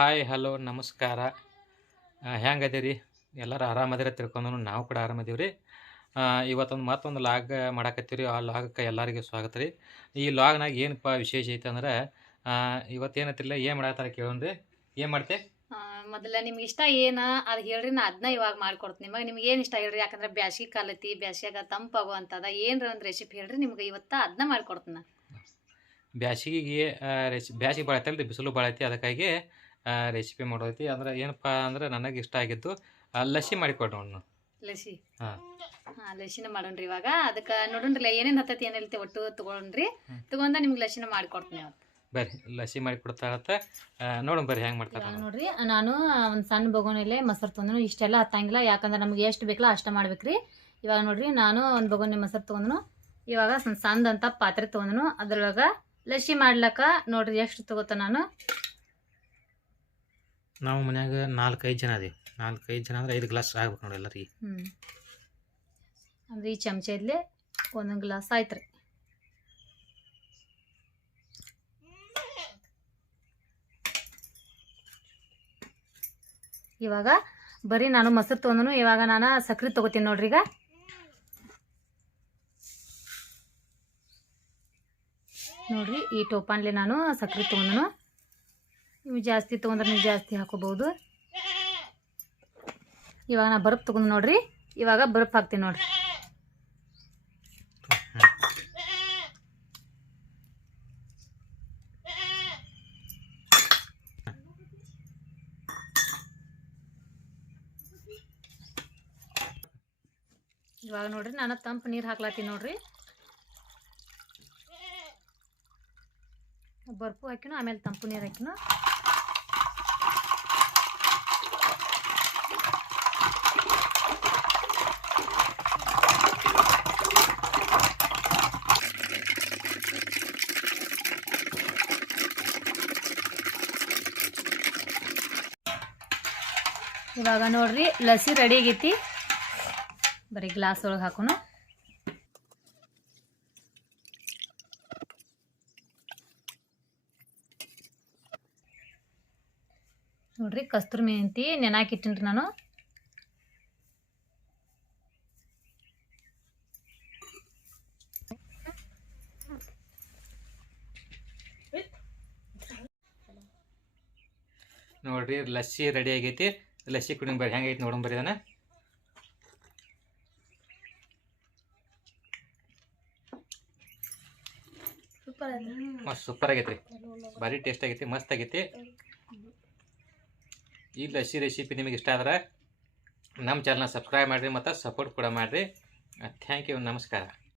Hi hello ನಮಸ್ಕಾರ. ಹೆಂಗದೀರಿ? ಎಲ್ಲರೂ ಆರಾಮದಿರ ತಿಳ್ಕೊಂಡು ನಾವು ಕೂಡ ಆರಾಮದೀವಿ ರೀ ಇವತ್ತೊಂದು ಮತ್ತೊಂದು ಲಾಗ್ ಮಾಡಾಕತ್ತೀವಿ ರೀ ಆ ಲಾಗಕ್ಕೆ ಎಲ್ಲರಿಗೂ ಸ್ವಾಗತ ರೀ. ಈ ಲಾಗ್ನಾಗ ಏನಪ್ಪ ವಿಶೇಷ ಐತೆ ಅಂದ್ರೆ ಇವತ್ತೇನತ್ತಿಲ್ಲ ಏನು ಮಾಡತ್ತಾರ ಕೇಳೋಣ್ರಿ. ಏನು ಮಾಡ್ತೆ? ಮೊದಲ ನಿಮ್ಗೆ ಇಷ್ಟ ಏನ? ಅದು ಹೇಳ್ರಿ ನಾ ಅದನ್ನ ಇವಾಗ ಮಾಡ್ಕೊಡ್ತೀನಿ. ನಿಮಗೆ ನಿಮ್ಗೆ ಏನು ಇಷ್ಟ ಹೇಳ್ರಿ? ಯಾಕಂದ್ರೆ ಬ್ಯಾಸಿಗೆ ಕಾಲತಿ ಬ್ಯಾಸಿಯಾಗ ತಂಪಾಗೋ ಅಂತದ ಏನ್ರ ಒಂದು ರೆಸಿಪಿ ಹೇಳ್ರಿ ನಿಮ್ಗೆ ಇವತ್ತ ಅದನ್ನ ಮಾಡ್ಕೊಡ್ತೀನಿ ಬ್ಯಾಸಿಗೆ ರೆಸಿ ಬ್ಯಾಸಿಗೆ ಭಾಳ ಐತಲ್ಲ ರೀ ಬಿಸಿಲು ಭಾಳ ಐತಿ ಅದಕ್ಕಾಗಿ ರೆಸಿಪಿ ಮಾಡೋತಿ ಅಂದ್ರೆ ಏನಪ್ಪ ಅಂದ್ರೆ ನನಗೆ ಇಷ್ಟ ಆಗಿತ್ತು ಲಸಿ ಅವ್ನು. ಲಸಿ ಹಾ. ಹಾಂ ಲಸಿನ ಮಾಡೋಣ್ರಿ ಇವಾಗ. ಅದಕ್ಕೆ ನೋಡೋಣ್ರಲ್ಲ ಏನೇನು ಹತ್ತೈತಿ ಏನಿಲ್ತಿ ಒಟ್ಟು ತೊಗೊಂಡ್ರಿ. ತಗೊಂಡ ನಿಮ್ಗೆ ಲಸಿನ ಮಾಡಿಕೊಡ್ತೀನಿ ಅವತ್ತು ಬರ್ರಿ ಲಸ್ಸಿ ಮಾಡಿ ಕೊಡ್ತಾರತ್ತ ನೋಡೋಣ ಬರ್ರಿ ಹೆಂಗೆ ಮಾಡ್ತಾರೆ ನೋಡ್ರಿ ನಾನು ಒಂದು ಸಣ್ಣ ಬಗೋನಲ್ಲೇ ಮೊಸರು ತೊಂದನು. ಇಷ್ಟೆಲ್ಲ ಹತ್ತಂಗಿಲ್ಲ ಯಾಕಂದ್ರೆ ನಮ್ಗೆ ಎಷ್ಟು ಬೇಕಲ್ಲ ಅಷ್ಟ ಮಾಡ್ಬೇಕ್ರಿ. ಇವಾಗ ನೋಡ್ರಿ ನಾನು ಒಂದು ಬಗೋನಿ ಮೊಸರು ತೊಗೊಂಡ್ನು. ಇವಾಗ ಸಣ್ಣ ಸಣ್ಣದಂತ ಪಾತ್ರೆ ತೊಗೊಂಡ್ನು. ಅದ್ರೊಳಗೆ ಲಸಿ ಮಾಡ್ಲಕ್ಕ ನೋಡ್ರಿ ಎಷ್ಟು ತಗೋತ ನಾನು. ನಾವು ಮನ್ಯಾಗ ನಾಲ್ಕೈದು ಜನ ಅದೀವಿ. ನಾಲ್ಕೈದು ಜನ ಅಂದ್ರೆ ಐದು ಗ್ಲಾಸ್ ಆಗ್ಬೇಕು ನೋಡಿ ಎಲ್ಲರಿಗೆ. ಅಂದ್ರೆ ಈ ಚಮಚ ಇದ್ಲೆ ಒಂದೊಂದು ಗ್ಲಾಸ್ ಆಯ್ತು ಇವಾಗ ಬರೀ ನಾನು ಮೊಸರು ತೊಗೊಂಡು ಇವಾಗ ನಾನು ಸಕ್ಕರೆ ತೊಗೋತೀನಿ ನೋಡ್ರಿ ಈಗ. ನೋಡ್ರಿ, ಈ ಟೋಪಾನ್ಲಿ ನಾನು ಸಕ್ಕರೆ ತೊಗೊಂಡು ನೀವು ಜಾಸ್ತಿ ತೊಗೊಂಡ್ರೆ ನೀವು ಜಾಸ್ತಿ ಹಾಕೋಬೋದು ಇವಾಗ ನಾ ಬರಪ್ ತೊಗೊಂಡು ನೋಡ್ರಿ. ಇವಾಗ ಬರಪ್ ಹಾಕ್ತೀನಿ ನೋಡ್ರಿ. ಇವಾಗ ನೋಡ್ರಿ ನಾನು ತಂಪು ನೀರು ಹಾಕ್ಲಾತೀನಿ ನೋಡ್ರಿ. ಬರ್ಪು ಹಾಕಿನೋ, ಆಮೇಲೆ ತಂಪು ನೀರು ಹಾಕಿನು. ಇವಾಗ ನೋಡ್ರಿ, ಲಸಿ ರೆಡಿ ಆಗೈತಿ. ಬರೀ ಗ್ಲಾಸ್ ಒಳಗೆ ಹಾಕೋಣ. ನೋಡ್ರಿ, ಕಸ್ತೂರಿ ಮೆಂತಿ ನೆನಾಕಿಟ್ಟಿನ್ರಿ ನಾನು. ನೋಡ್ರಿ ಲಸ್ಸಿ ರೆಡಿ ಆಗೈತಿ. ಲಸ್ಸಿ ಕುಡಿಂಗ್ ಬರ್ರಿ ಹೆಂಗೈತಿ ನೋಡೋಣ ಬರ್ರಿ ಅದನ್ನು. ಮಸ್ತ್ ಸೂಪರ್ ಆಗೈತಿ ಭಾರಿ ಟೇಸ್ಟ್ ಆಗೈತಿ ಮಸ್ತ್ ಆಗೈತಿ. ಈ ಲಸ್ಸಿ ರೆಸಿಪಿ ನಿಮಗೆ ಇಷ್ಟ ಆದ್ರೆ ನಮ್ಮ ಚಾನಲ್ನ ಸಬ್ಸ್ಕ್ರೈಬ್ ಮಾಡಿರಿ ಮತ್ತು ಸಪೋರ್ಟ್ ಕೂಡ ಮಾಡಿರಿ. ಥ್ಯಾಂಕ್ ಯು ನಮಸ್ಕಾರ.